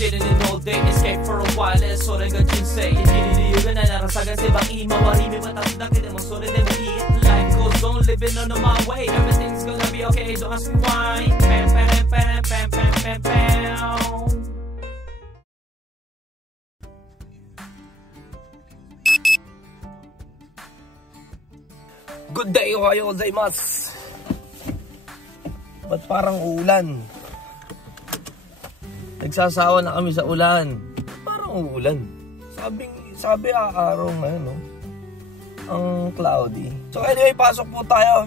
chilling in all day, escape for a while, so they got you say. Hindi na narasagan si baki, mawarimi matapos na mo, so they will eat. Life goes on, living on my way, everything's gonna be okay, don't ask me why. Pam, pam, pam, pam, pam, pam, pam. Good day, ohayo gozaimasu. Ba't parang uulan? Nagsasawa na kami sa ulan. Parang uulan. Sabi araw ngayon, no? Ang cloudy. So anyway, pasok po tayo.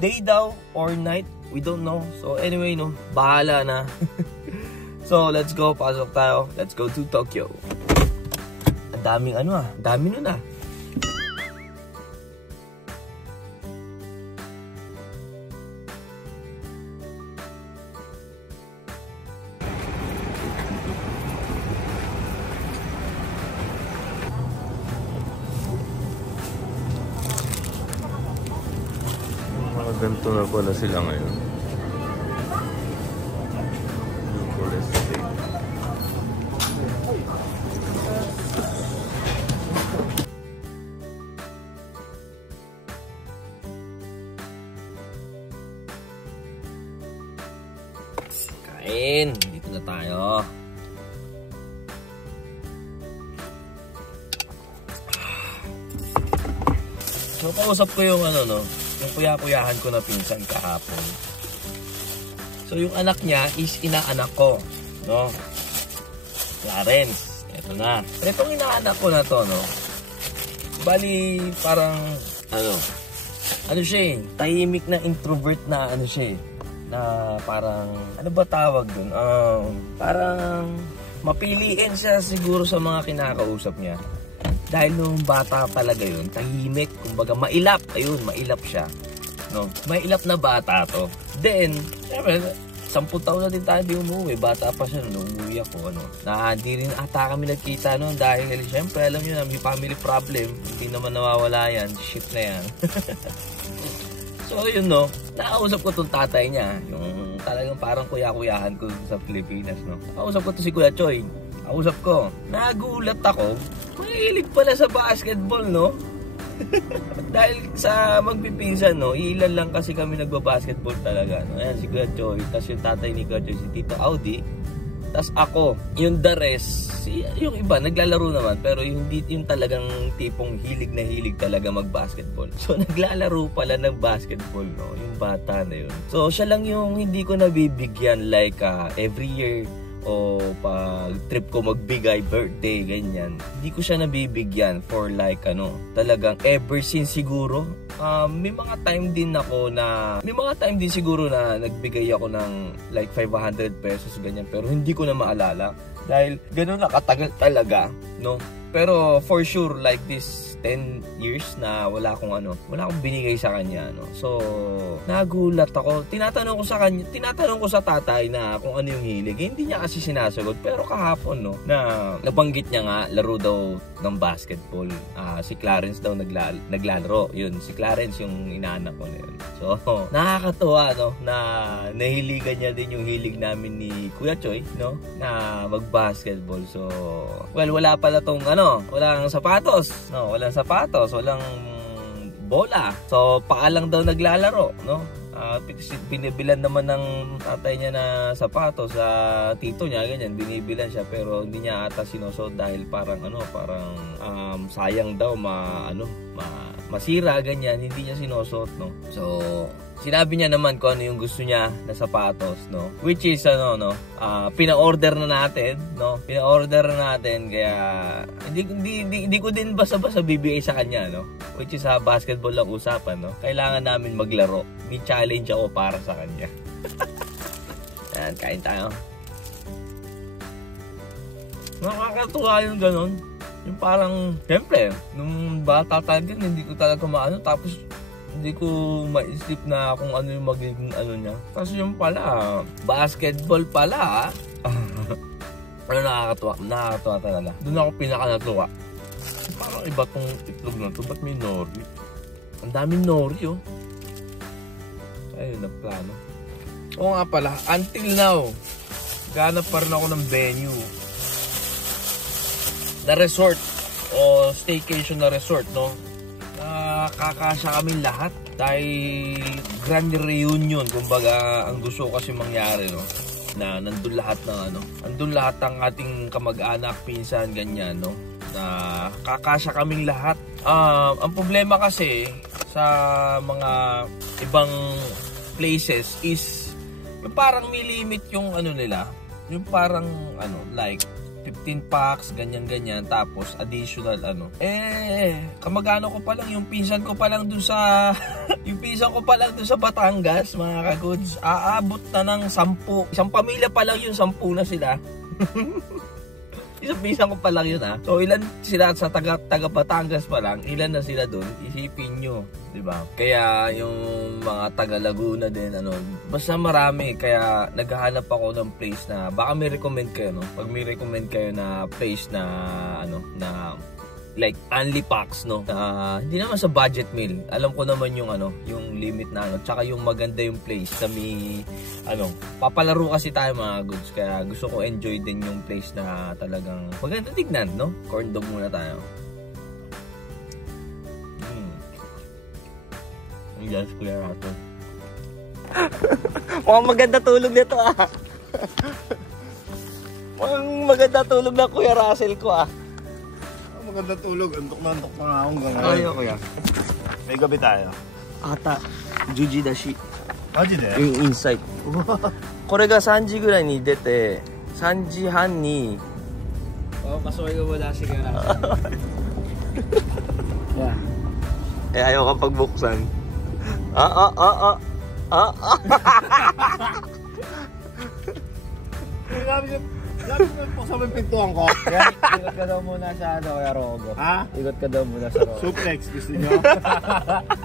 Day daw or night, we don't know. So anyway, no, bahala na. So let's go, pasok tayo. Let's go to Tokyo. Ang daming dami nun ah. Ganito na pala sila ngayon. Forest State. Kain! Dito na tayo. So, kausap ko yung yung kuya-kuyahan ko na pinsan kahapon. So, yung anak niya is inaanak ko, no? Clarence. Ito na. Itong inaanak ko na to, no? Bali, parang, siya eh, tahimik na introvert na siya eh. Na parang, ano ba tawag dun? Parang, mapiliin siya siguro sa mga kinakausap niya. Dahil nung bata talaga yun, tahimik, kumbaga mailap. Ayun, mailap siya. No? Mailap na bata to. Then, syempre, 10 taon na din tayo di umuwi. Bata pa siya nung umuwi ako. Hindi rin ata kami nagkita noon dahil syempre, alam nyo na, may family problem. Hindi naman nawawala yan. Shit na yan. So, yun no, nakausap ko tong tatay niya. Yung talagang parang kuya-kuyahan ko sa Pilipinas. No? Nakausap ko to si Kuya Choy. Nakausap ko. Nagulat ako. Mahilig pala sa basketball, no? Dahil sa magpipinsan, no? Ilan lang kasi kami nagbabasketball talaga, no? Ayan, si Kuya Choy. Tapos yung tatay ni Kuya Choy, si Tito Audi. Tapos ako, yung the rest, yung iba, naglalaro naman. Pero yung talagang tipong hilig na hilig talaga magbasketball. So, naglalaro pala ng basketball, no? Yung bata na yun. So, siya lang yung hindi ko nabibigyan like every year. O pag trip ko magbigay birthday ganyan, hindi ko siya nabibigyan for like talagang ever since siguro. May mga time din siguro na nagbigay ako ng like 500 pesos ganyan, pero hindi ko na maalala dahil gano'n nakatagal talaga, no? Pero for sure like this 10 years na wala akong binigay sa kanya, no. So, nagulat ako. Tinatanong ko sa tatay na kung ano yung hilig. Hindi niya kasi sinasagot. Pero kahapon, no, na nabanggit niya nga laro daw ng basketball. Si Clarence daw naglalaro. Yun, si Clarence yung inaanak ko na yun. So, nakakatuwa, no, na nahiligan niya din yung hilig namin ni Kuya Choy, no, na mag-basketball. So, well, wala pala tong walang sapatos, no, walang bola. So, paalang daw naglalaro, no? Binibilan naman ng tatay niya na sapatos sa tito niya, ganyan, binibilan siya pero hindi niya ata sinusuot dahil parang sayang daw masira, ganyan, hindi niya sinusuot, no? So, sinabi niya naman kung ano yung gusto niya na sapatos, no? Which is pina-order na natin, no? Pina-order na natin kaya hindi ko din basta-basta bibigay sa kanya, no? Which is basketball lang usapan, no? Kailangan namin maglaro. May challenge ako para sa kanya. Yan, kain tayo. Nakakatuwa yung ganun. Yung parang, siyempre, nung bata talaga, hindi ko talaga tapos hindi ko maisip na kung ano yung magiging niya. Kasi yung pala, basketball pala. Pero nakakatuwa talaga. Doon ako pinaka-natuwa. Parang iba tong itlog na to. Ba't may nori? Ang daming nori, oh. Ayun, na plano. Oo nga pala, until now, Naghahanap pa rin ako ng venue. Na resort o staycation na resort, no? Kakasya kami lahat dahil grand reunion, kumbaga ang gusto ko kasi mangyari, no? Na nandun lahat ng andun lahat ng ating kamag-anak, pinsan, ganyan, no? Na kakasya kaming lahat. Ang problema kasi sa mga ibang places is yung parang may limit yung nila, yung parang like 15 packs, ganyan-ganyan, tapos additional kamag-ano ko pa lang, yung pinsan ko pa lang dun sa yung pinsan ko pa lang dun sa Batangas, mga kagoods, aabot na ng 10. Isang pamilya pa lang yun, 10 na sila. Isang pinsan ko pa lang yun, ha. So ilan sila sa taga Batangas pa lang, ilan na sila dun, isipin nyo, di ba? Kaya yung mga taga Laguna din, basta marami. Kaya naghahanap ako ng place na baka may recommend kayo, no? Pag may recommend kayo na place na na like only packs, no? Hindi naman sa budget meal. Alam ko naman yung yung limit na tsaka yung maganda yung place na may papalaro kasi tayo, mga goods. Kaya gusto ko enjoy din yung place na talagang maganda tignan, no? Corn dog muna tayo. Yes, Kuya Russell. Mukhang maganda tulog nito, ah. Mukhang maganda tulog na Kuya Russell ko, ah. Maganda tulog. Antok na nga ako hanggang ngayon. Ayaw, Kuya. May gabi tayo. Ata, Juji dashi. Maji de? Yung inside. これが3時ぐらいに出て、3時半に Pasukin ko muna si Kuya Russell. ayaw ka pagbuksan. Sabi mo po sa may pintuan ko. Ikot ka daw muna sa Kuya Rogo. Ha? Ikot ka daw muna sa Rogo. Suplex, gusto nyo?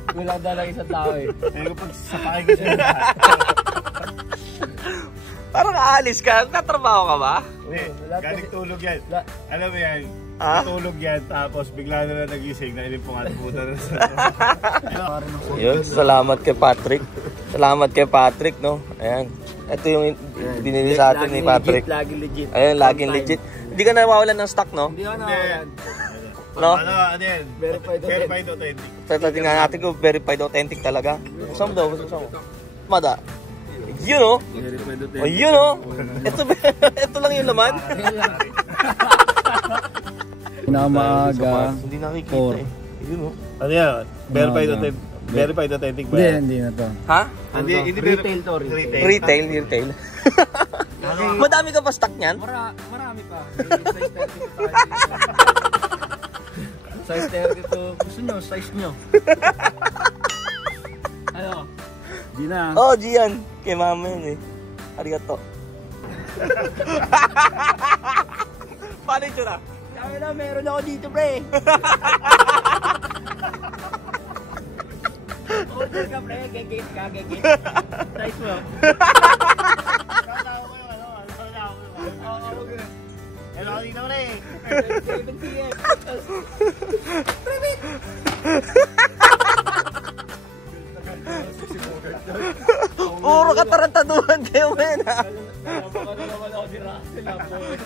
Kulang daw lang isang tao, eh. Kapag sapakay ko siya lahat. Parang aalis ka? Natrabaho ka ba? Hindi, galing tulog yan. Alam mo yan, tulog yan, tapos bigla na lang nagising na ilimpong alibutan na sa... Yun, salamat kay Patrick. Salamat kay Patrick, no? Ayan. Ito yung binili sa atin ni Patrick. Laging legit. Ayun, laging legit. Hindi ka nawawalan ng stock, no? Hindi ako nawawalan. No? Ano yan? Verified authentic. Pero tingnan natin kung verified authentic talaga. Saan mo daw? Saan mo? Mada. Yun, no? Oh, yun, no? Ito lang yung laman. Pinakamaga. Hindi nakikita, eh. Yun, no? Ano yan? Verified authentic ba yan? Hindi na to. Ha? Hindi Retail to, Retail. Madami ka pa stock niyan? Marami pa. Size 32. Gusto nyo, size nyo. Ano? Di na. Oo, Gian. Kay mama yun, eh. Arigato. Paano yung tsura? Sabi na, meron ako dito, pre. Order ka, pre. Gagate ka. Price mo. Katawa ko yung Hello, dito, pre. 7 p.m. Puro katarantaduhan kayo, men, ha?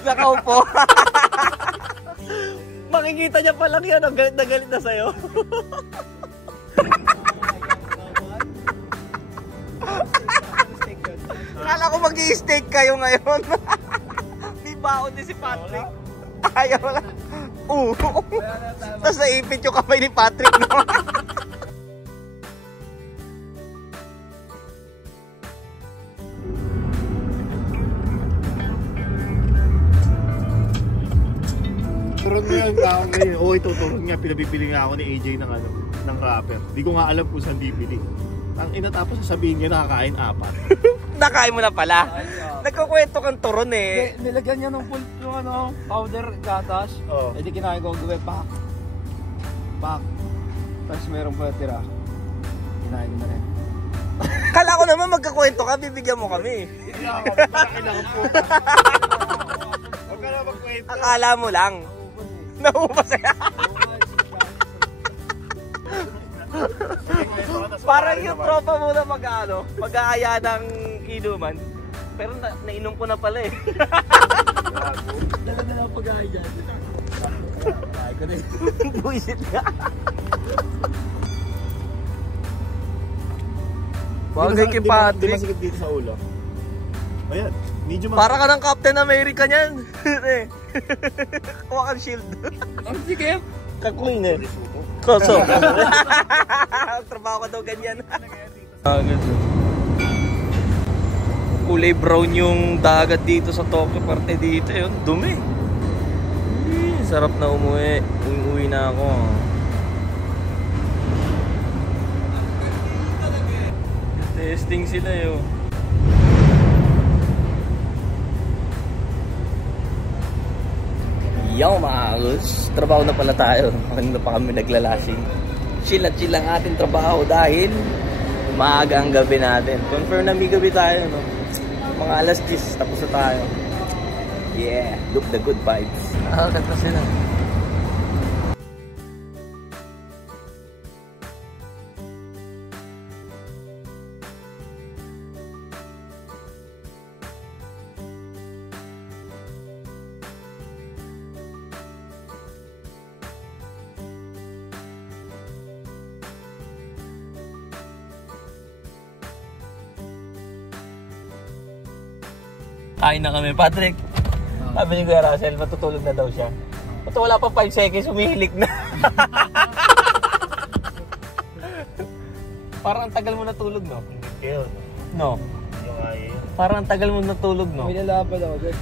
Nakaupo. Makikita niya pa lang yan, galit na galit na sa'yo. Kala ko mag-i-steak kayo ngayon. Di baon din si Patrick. Ayaw lang. Tapos naipit yung kamay ni Patrick, no? Turon mo yung tao ngayon. Oo, ito turon nga. Pinabibili nga ako ni AJ ng wrapper. Di ko nga alam kung saan bibili. Ang inatapos sasabihin niya nakakain 4. Nakain mo na pala. Nagkukwento kang turon, eh. Nilagyan niya ng full yung powder gatas. Oo. Eh di kinain ko gawin pak. Tapos meron pa tira. Kinain mo na rin. Kala ko naman magkakwento ka, bibigyan mo kami. Kailangan po. Huwag ka na magkwento. Akala mo lang. Naubos siya. Parang yung tropa mo na mag-aaya ng inuman. Pero nainom ko na pala eh. Dala na lang pag-ahay dyan. Ay ko rin. Buisit ka. Bagay kay Di Patrick. masakit dito sa ulo. Ayan, medyo Para ka ng Captain America niyan. Kuha kang shield. Ang sige. Kakuin eh. Koso. Trabaho ka daw ganyan. Kulay brown yung dagat dito sa Tokyo, parte dito yun. Dumi. Sarap na umuwi. Uwi na ako. Testing sila yun. Yo mga Agus, trabaho na pala tayo. Kanina pa kami naglalasing. Chill at chill ang ating trabaho dahil maaga ang gabi natin. Confirm na may gabi tayo, no? Mga alas 10, tapos na tayo. Yeah, look the good vibes. Nakakanta sila. Kain na kami, Patrick. Sabi ni Kuya Russell, matutulog na daw siya. At wala pa 5 seconds, humihilik na. Parang ang tagal mo natulog, no? Yun. No. Yung ayaw. Parang ang tagal mo natulog, no? May lalapad ako dyan.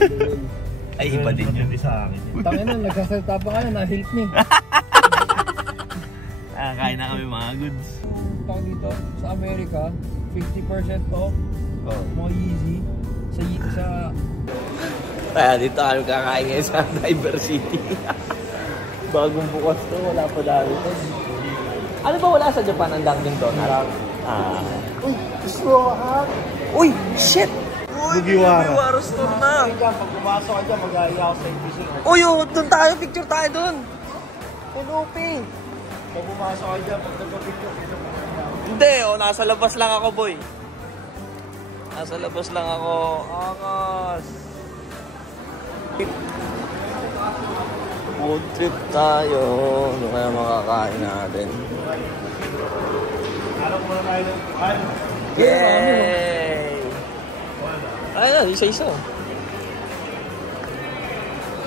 Ay, iba din yun. Hindi sa akin. Tangin na, nagsasalita pa kayo, na-help me. Kain na kami mga goods. Pag dito, sa Amerika, 50% off. Oh. More easy. Sa Kaya dito kami kakain ngayon sa Diver City. Bagong bukas to, wala pa dami to. Ano ba wala sa Japan ang Dunkin' Donuts? Uy, gusto ha? Uy, shit! Uy, Mugiwara. Mugiwara store na! Pag pumasok ka dyan, mag-aaya ako sa impising. Uy, doon tayo, picture tayo doon! NOP! Pag pumasok ka dyan, pag nagpa-picture, Hindi, nasa labas lang ako, boy. Nasa labas lang ako. Angas! Food trip tayo. Ano kaya makakain natin? alam mo na tayo ng kain. Yay! Ay na, isa-isa.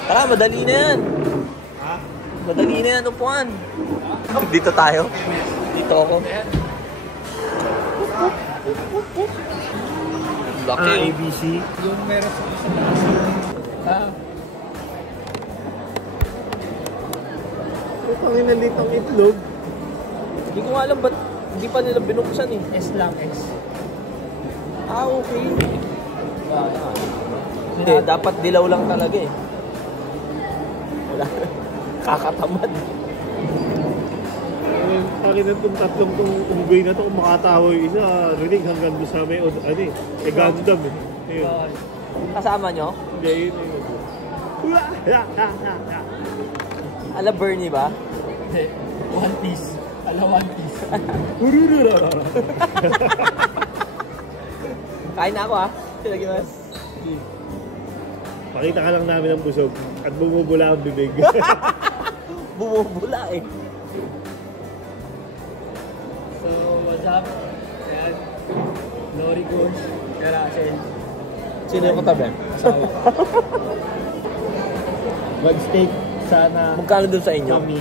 Tara, madali na yan. Ha? Madali na yan, upuan. Dito tayo. Dito ako. Laki. ABC. yung meron sa Putangin na litong itlog. Hindi ko nga alam ba't hindi pa nila binuksan eh. S lang, S. Okay. Hindi, dapat dilaw lang talaga eh. Wala. Kakatamad. Akin na itong tatlong itong unggoy na ito, kung makatawa yung isa, rinig hanggang doon sa may, ano eh, Gundam eh. Ayun. Kasama nyo? Hindi, yun. Ala Bernie ba? Hindi. One Piece. Alam One Piece. Kain na ako ha. Talagimas. Pakita ka lang namin ang busog at bumubula ang bibig. Bumubula eh. So, what's up? Ayan. Nori Gosh. Kaya Russell. Sino yung katabi? Asawa. Mag-steak sana Magkano dun sa inyo? kami.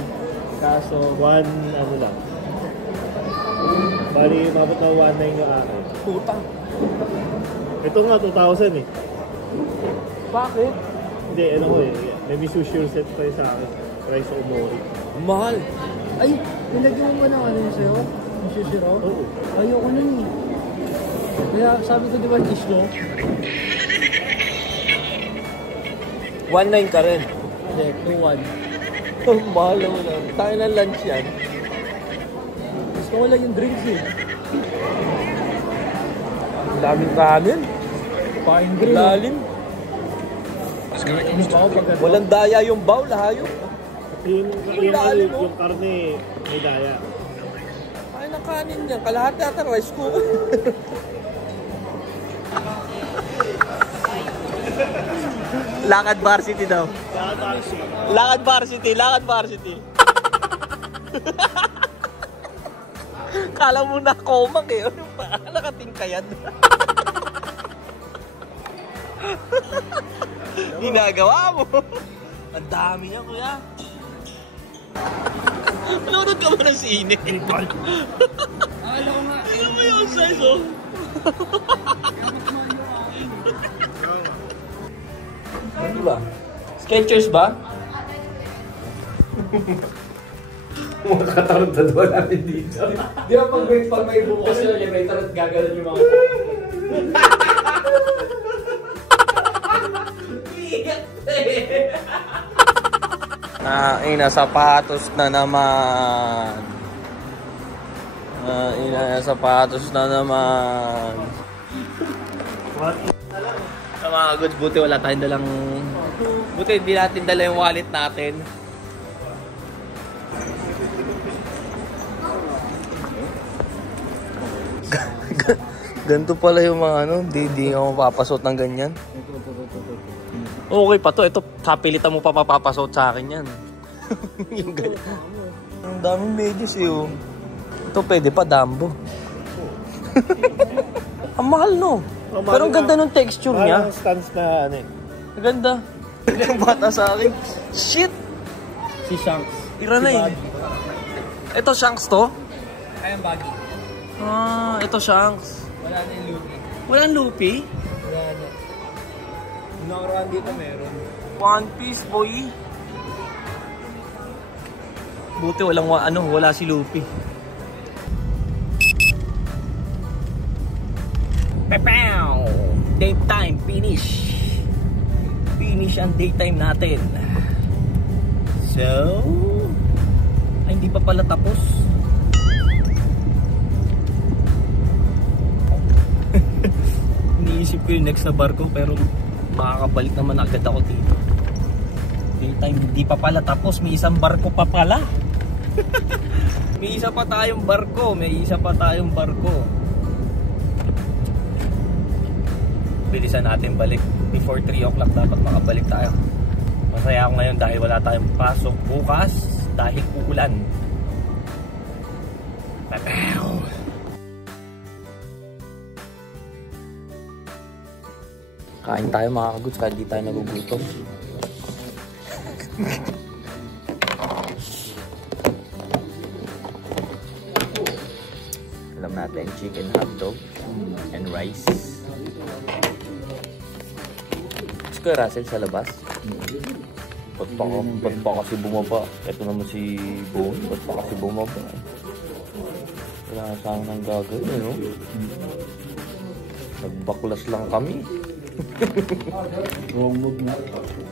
Kaso, One, ano lang. Bali, mabot na 1.9 yung akin. Putang. Ito nga, 2,000 eh. Bakit? Hindi, ano ko eh. May miso sure set pa yun sa akin. Rice omori. Mahal. ay, nilagyan mo ba ng ano yun sa'yo? Yung susiro? Oo. Ayoko nun eh. Kaya sabi ko di ba islo? 1.9 ka rin. Hindi, 2-1. Mahal naman lang. Tayo ng lunch yan. Gusto ko lang yung drinks eh. Ang daming kanin. Fine grill. Lalim. Walang daya yung bowl, hayop. Yung, yung karne, may daya. Ay, ng kanin yan. Kalahati ata rice cooker. Lakad varsity daw. Lakad varsity, lakad varsity. Kala mo na komang eh. Nakatingkayan. Ginagawa mo. Ang dami niya, kuya. Nanonood ka ba ng sine? Akala ko nga. Ano mo yung size, oh? Ano ba? Skechers ba? Mga katarantado namin dito. Di ba pag may bukas yun, may tarot gagalan yung mga sapatos na naman. Sapatos na naman. Sa mga goods, buti wala tayong dalang... Buti hindi natin dala yung wallet natin. Ganito pala yung mga ano, di ako mapapasot ng ganyan. Okay pa to, ito kapilitan mo pa mapapasot sa akin yan. Yung ganyan. Ang daming medyas eh oh. Ito pwede pa, Dambo. Ang mahal no. Pero ang ganda ng texture niya. Parang stance na ano eh. Ang ganda. Ang bata sa akin. Shit! si Shanks. Ira na eh. Ito Shanks to? Ay, ang baggy. Ah, ito Shanks. Wala na yung Luffy. Walang Luffy? Wala na. Yung nakaraan dito meron. One Piece, boy. Buti walang wala si Luffy. Pepew! Daytime finish. Finish ang daytime natin. So, ay hindi pa pala tapos. Iniisip ko yung next na barko pero makakabalik naman agad ako dito. Daytime hindi pa pala tapos, may isang barko pa pala. May isa pa tayong barko, Bilisan natin balik. Before 3 o'clock dapat makabalik tayo. Masaya ako ngayon dahil wala tayong pasok bukas dahil uulan. Kain tayo mga kaguts kahit di tayo nagugutom. Alam natin, chicken hotdog and rice. Gusto ko Russell sa labas. Ba't pa kasi bumaba? Ito naman si Bone. Ba't pa kasi bumaba? Wala saan nang gagawin, no? Nagbaklas lang kami. Wrong move na.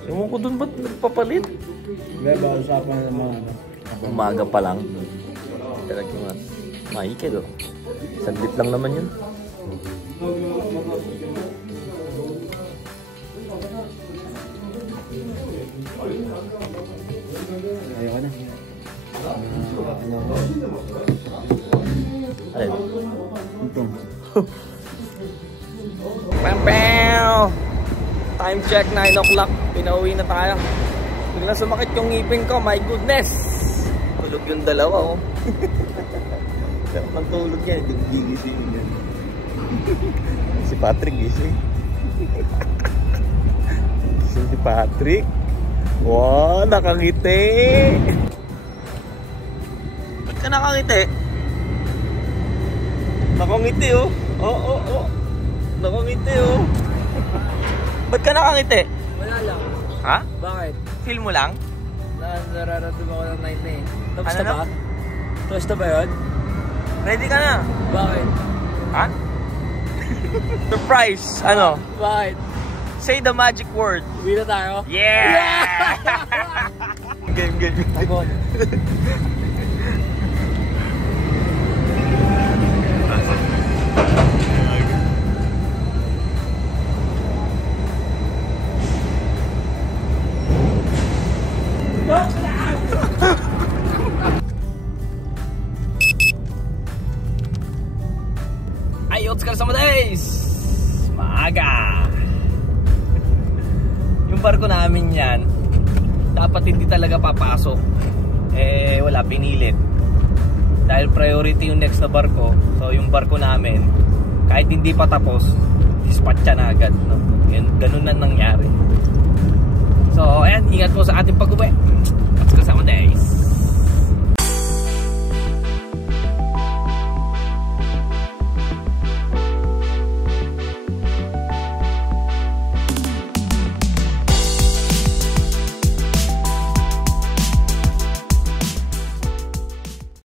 Ewan ko dun ba't nagpapalit? Hindi, baka usapan na naman. Umaga pa lang. Talagang mas maikid, oh. Saglit lang naman yun. Ayoko na. Alin? Ito. Pam-pam! Time check, 9 o'clock. Pinauwi na tayo. Biglang sumakit yung ngipin ko. My goodness! Tulog yung dalawa, oh. Sarap ng tulog yan. Hindi gigising yan. Si Patrick gising. Gising si Patrick. Wow, nakangiti! Ba't ka nakangiti? Nakangiti, oh. Oh. Nakangiti, oh. Ba't ka nakangiti? Wala lang. Ha? Bakit? Feel mo lang? Nararamdaman ko ng night na eh. Tapos Ano na ba? Tapos na ba yun? Ready ka na? Bakit? Ha? Surprise! Ano? Bakit? Say the magic word. Uwi na tayo? Yeah! Game. Pagod. Ayot ka sa days! Maaga! Yung barko namin yan, dapat hindi talaga papasok. Eh, wala, pinilit. Dahil priority yung next na barko. So, yung barko namin, kahit hindi pa tapos, dispatcha na agad. No? Ganun na nangyari. So, ayan, ingat po sa ating pag-uwi. Let's go sa days.